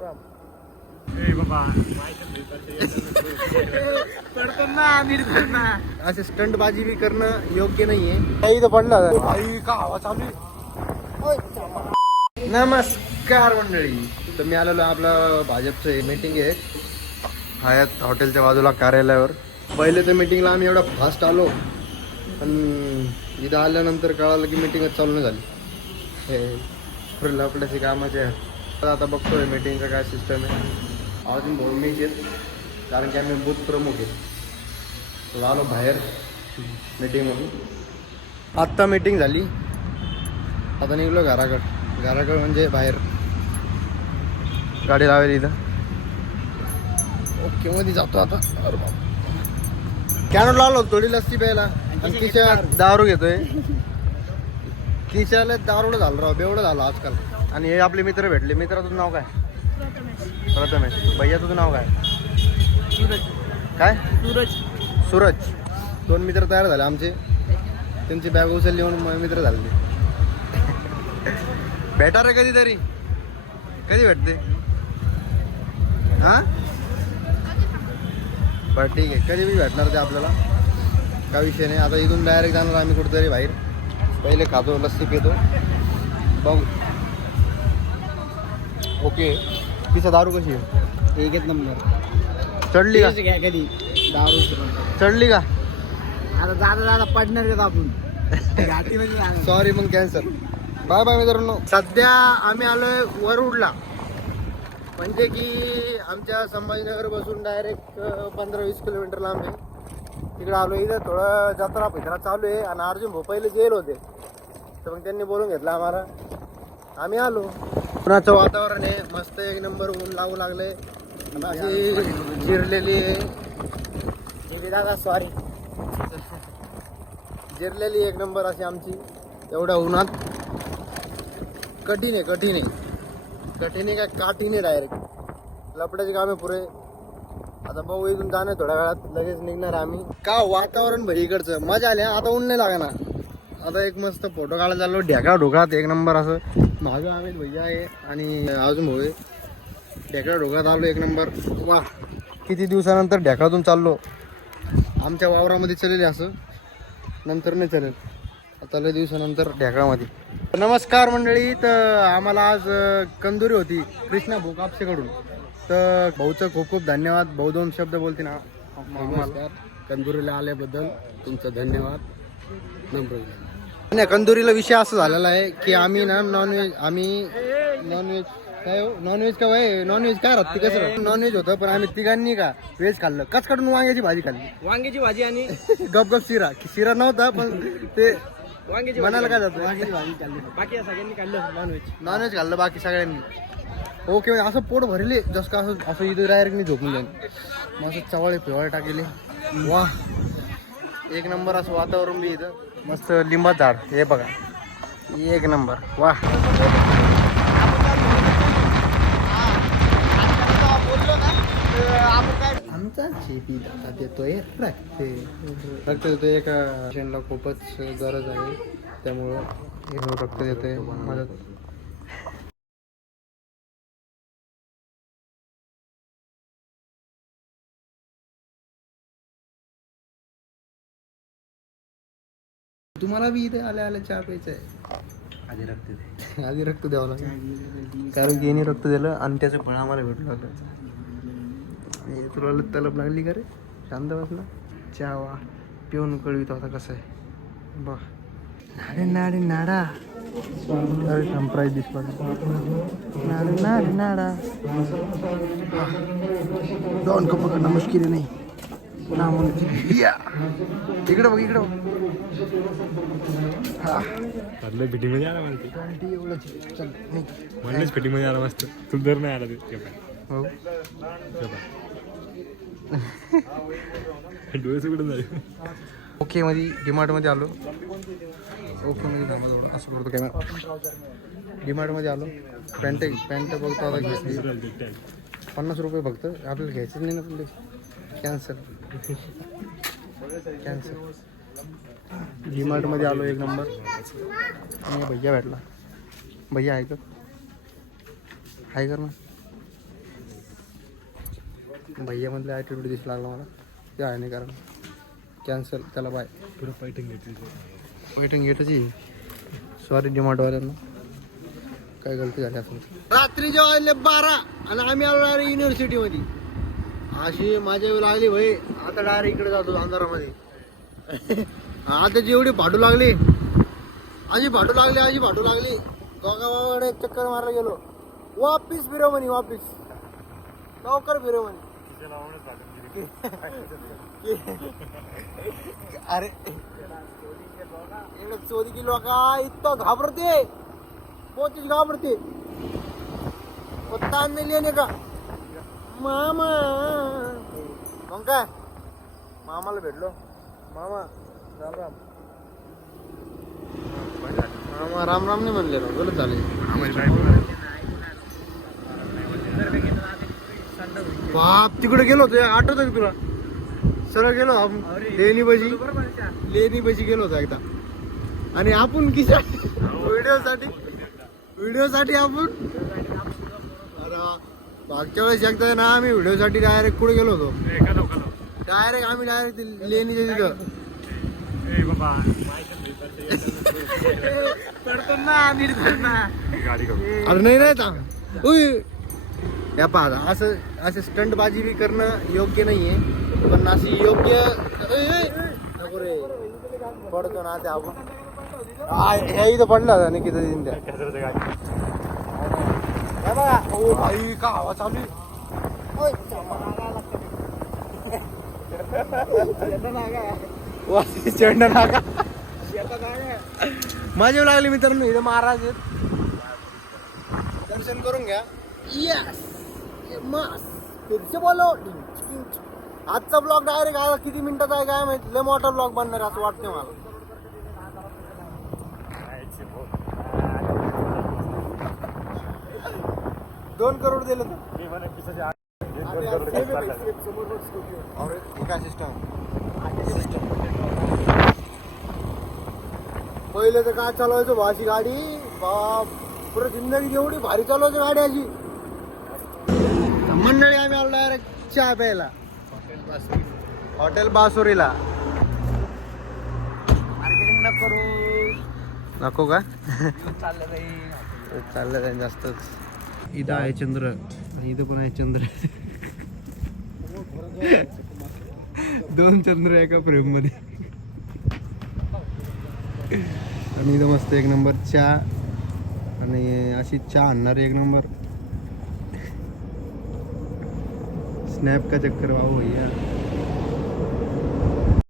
राम. असे स्टंटबाजी बी करणं योग्य नाहीये. काही तर पडला का आवाज चालू आहे. नमस्कार मंडळी. तर मी आलेलो आपलं भाजपचं मीटिंग आहे हयात हॉटेलच्या बाजूला कार्यालयावर. पहिले तर मीटिंगला आम्ही एवढा फास्ट आलो पण इथं आल्यानंतर कळालं की मीटिंगच चालू नाही झाली. हे लपड्याचे कामाचे. आता बघतोय मीटिंगचं काय सिस्टम आहे. अजून दोन मीच आहेत कारण की आम्ही बूथ प्रमुख आहे. आलो बाहेर मीटिंगमधून. आत्ता मीटिंग झाली. आता निघलो घराकडं म्हणजे बाहेर गाडी लावायला इथं. ओके मध्ये जातो आता. कॅनोट लावलो थोडी लस्सी प्यायला आणि किशा दारू घेतोय. किशाला दारूला झालं राव बेवढं झालं आजकाल. आणि हे आपले मित्र भेटले. मित्राचं नाव काय? प्रथमेश. भैया तुझं नाव काय? काय? सूरज. दोन मित्र तयार झाले आमचे. त्यांची बॅग उचलली म्हणून मित्र झाले. भेटा रे कधीतरी. कधी भेटते? हां बरं ठीक आहे. कधी बी भेटणार ते आपल्याला काय विषय नाही. आता इथून डायरेक्ट जाणार आम्ही कुठेतरी बाहेर. पहिले खातो लस्सी पितो बघू. ओके. तिचा दारू कशी आहे? एकच नंबर. चढली का? कधी दारू चढली का? आता जाता पडणार आहेत आपण घाटीमध्ये. सॉरी मग कॅन्सल. बाय बाय मित्रांनो. सध्या आम्ही आलोय वरुडला. म्हणजे की आमच्या संभाजीनगर बसून डायरेक्ट 15-20 किलोमीटर लांब आहे. तिकडे आलो. इथं थोडं जत्रा फित्रा चालू आहे आणि अर्जुन भाऊ पहिले जेल होते तर मग त्यांनी बोलून घेतलं आम्हाला. आम्ही आलो. उन्हाचं वातावरण आहे मस्त एक नंबर. ऊन लागू लागले. अशी जिरलेली आहे दादा. सॉरी जिरलेली एक नंबर अशी आमची. एवढ्या उन्हात कठीण आहे काय काठीण आहे डायरेक्ट. लपड्याचे कामे पुरे. आता भाऊ इथून जाणे थोड्या वेळात लगेच निघणार आम्ही. का वातावरण भाई इकडचं मजा आली. आता ऊन नाही लागणार. आता एक मस्त फोटो काढायला चाललो ढेका ढोकात एक नंबर असं. मागं आम्ही भैया आहे आणि अजून भाऊ आहे. ढेका ढोकात आलो एक नंबर. वा किती दिवसानंतर ढेकातून चाललो. आमच्या वावरामध्ये चलेल असं नंतर नाही चालेल. आता लय दिवसानंतर ढेकामध्ये. नमस्कार मंडळी. तर आम्हाला आज कंदुरी होती कृष्णा भाऊ कापसेकडून. तर भाऊचं खूप खूप धन्यवाद. भाऊ दोन शब्द बोलते ना. नमस्कार. कंदुरीला आल्याबद्दल तुमचं धन्यवाद. नाही कंदुरीला विषय असं झालेला आहे की आम्ही ना नॉनव्हेज काय नॉनव्हेज का वय नॉनव्हेज काय राहते कसं नॉनव्हेज होतं पण आम्ही तिघांनी का व्हेज खाल्लं. कच काढून वांग्याची भाजी खाल्ली. वांग्याची भाजी आणि गप शिरा नव्हता पण ते वांग्याची मनाला काय जातं. वांग्याची भाजी खाल्ली. बाकी सगळ्यांनी खाल्लं नॉनव्हेज खाल्लं बाकी सगळ्यांनी. ओके असं पोट भरले जसं का असं इथं डायरेक्ट मी झोपून जाईल. मग असं चवळे पिवळे टाकेले. वा एक नंबर असं वातावरण बी इथं मस्त. लिंबाचं झाड हे बघा एक नंबर. वा आमचा शेती दादा देतोय रक्त देतोय. एका पेशंटला खूपच गरज आहे त्यामुळं रक्त देतोय मदत. तुम्हाला बी इथे आल्या चहा प्यायचा आहे. आधी रक्त द्यावं लागेल कारण की यांनी रक्त दिलं आणि त्याचं फळ आम्हाला भेटू लागलं. तुला तलब लागली का रे? शांत बसला. चहा वा पिऊन कळवितो आता कसं आहे बघ. नाडे नाडा प्राईज दिसला. नाडे नाडा दोन कप पकडणं मुश्किल नाही ना म्हणून. इकडं बघ हा फिटिंग मध्ये आला म्हणते. म्हणलेच फिटिंग मध्ये आला मस्त. तू दर नाही आला ते हो डोळे सुकडून झाले. ओके मध्ये डीमार्टमध्ये आलो. ओके मध्ये असं करतो कॅमेरा. डीमार्टमध्ये आलो. पॅन्ट बघतो आता घेतली 50 रुपये फक्त. आपल्याला घ्यायचं नाही ना पण कॅन्सल. डीमार्टमध्ये आलो एक नंबर. आणि भैया भेटला. भैया आहे का ना भैयामधले ॲटिट्यूड दिसला लागला मला ते आहे नाही कारण कॅन्सल त्याला बाय पुढं पैठण घेतली पैठण गेटची सॉरी डिमांडवाल्यांना काय गलती झाली असेल रात्रीचे वाजले 12 आणि आम्ही आलो डायरेक्ट युनिव्हर्सिटीमध्ये अशी माझ्या वेळ लागली भाई आता डायरेक्ट इकडे जातो अंधारामध्ये आता जेवढी भाडू लागली अशी भाडू लागली दोघांकडे एक चक्कर मारायला गेलो वापिस फिरव म्हणे वापिस लवकर फिरव म्हणे अरे चोरी की लोक इतकं घाबरते पोचीच घाबरते पत्ता नाही लिहिणे का मामा मग काय मामाला भेटलो मामा राम राम मामा राम राम नाही म्हणले ना बोलत झाले बाप तिकडे गेलो होतो आठवत का तुला सरळ गेलो आपण लेणी बजी गेलो होतो एकदा आणि आपण किशा व्हिडिओ साठी आपण अरे मागच्या वेळेस एकदा ना आम्ही व्हिडिओ साठी डायरेक्ट कुठे गेलो होतो डायरेक्ट लेणीच्या तिथं अरे नाही या पाहा असं स्टंटबाजी करणं योग्य नाहीये पण अशी योग्य नको रे पडतो ना ते आपण ह्या इथं पडला होता नाही किती बघा ओ भाई का हवा चालू माझे लागले मित्रांनो इथं महाराज आहेत दर्शन करून घ्या यस मस्त बोलो आजचा ब्लॉग डायरेक्ट आता किती मिनिटाचा आहे काय माहिती लय मोठा ब्लॉग बनणार असं वाटतं मला 2 करोड दिले पहिले तर काय चालवायचं भाशी गाडी बाप पुरं जिंदगी एवढी भारी चालवायची गाडी अशी मंडळी आम्ही आलो डायरेक्ट चहा प्यायला हॉटेल बासुरीला मार्केटिंग नको करू नको का चाललं जाईल जास्तच इथं आहे चंद्र आणि इथं पण आहे चंद्र 2 चंद्र एका फ्रेम मध्ये आणि इथं मस्त एक नंबर चहा आणि अशी चहा आणणार एक नंबर स्नॅप का चक्कर वाव भैया